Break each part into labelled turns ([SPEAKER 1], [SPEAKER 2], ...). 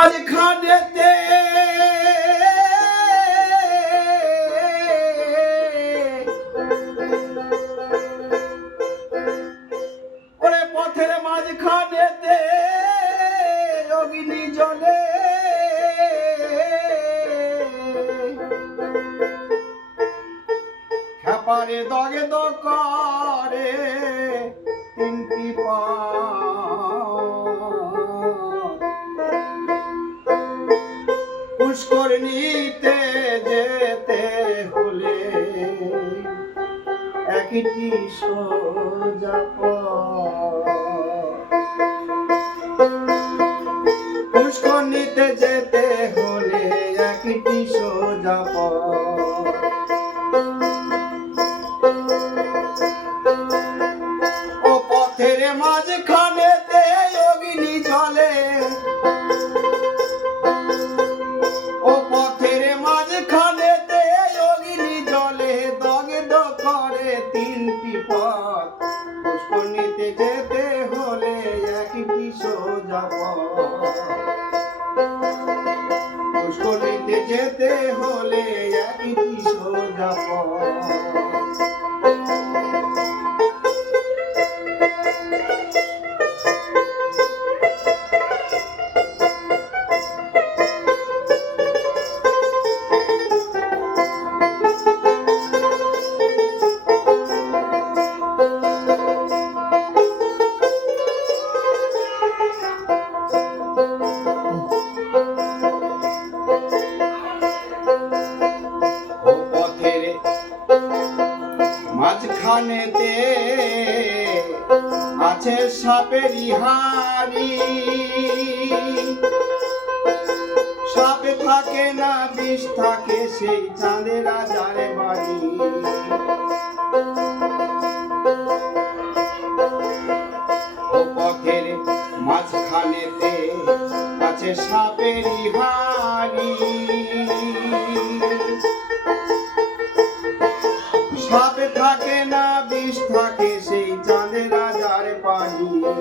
[SPEAKER 1] মাঝখানেতে ওরে পথের মাঝখানেতে অগ্নি জলে খেপারে দগে দরে একটি সোজা পথ। পুষ্কর নিতে যেতে হলে একটি সোজা। ও পথের মাঝখানেতে অগ্নি পথ যেতে আছে সাপের হাড়ি সাপে থাকে না, বিষ থাকে, সেই চাঁদের রাজারে বাড়ি পথের মাঝখানেতে আছে সাপের হাড়ি সাপে থাকে না, বিষ থাকে, সেই রাজার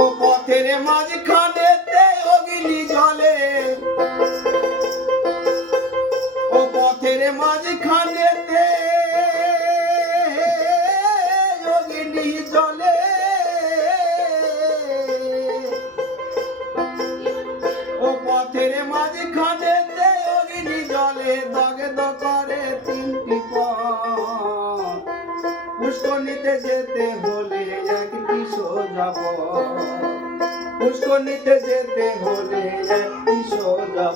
[SPEAKER 1] ও পথের মাঝখানেতে অগ্নি জলে। ও পথের মাঝখানেতে অগ্নি জলে। ও পথের মাঝখানেতে অগ্নি জলে পুষ্কর নিতে যেতে হলে একটি সোজা পথ পুষ্কর নিতে যেতে হলে একটি সোজা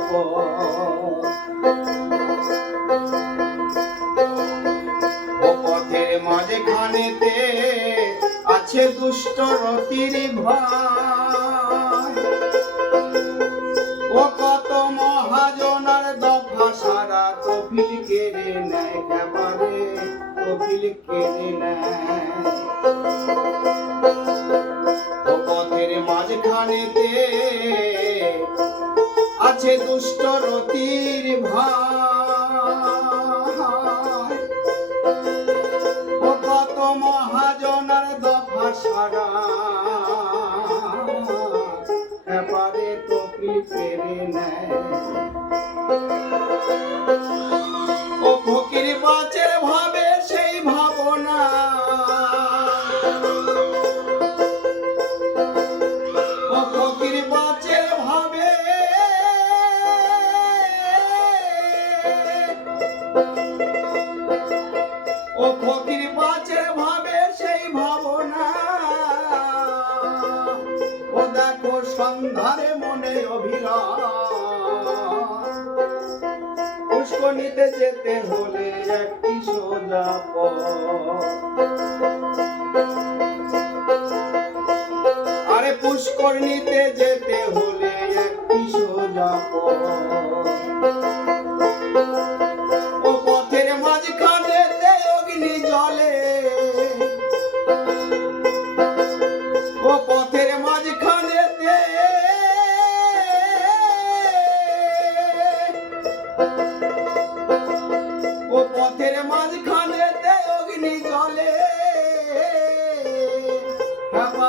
[SPEAKER 1] পথের মাঝখানেতে আছে দুষ্ট রতির ভাই। ও কত মহাজনার দফা সারা কপিল কেড়ে নেয় একেবারে কপিল সন্ধ্যারে মনে অভিলাষ। পুষ্করণীতে যেতে হলে একটি সোজা আরে পুষ্কর নিতে যেতে হলে একটি সোজা পথ।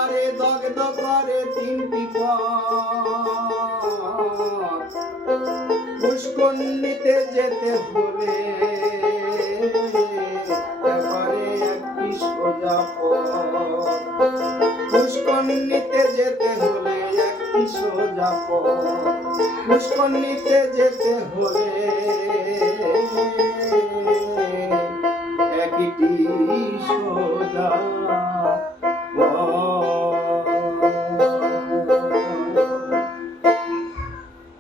[SPEAKER 1] খাবারে দগ্ধ করে তিনটি পথ। যেতে হলে এবারে যেতে হলে একটি সোজা পথ। যেতে হলে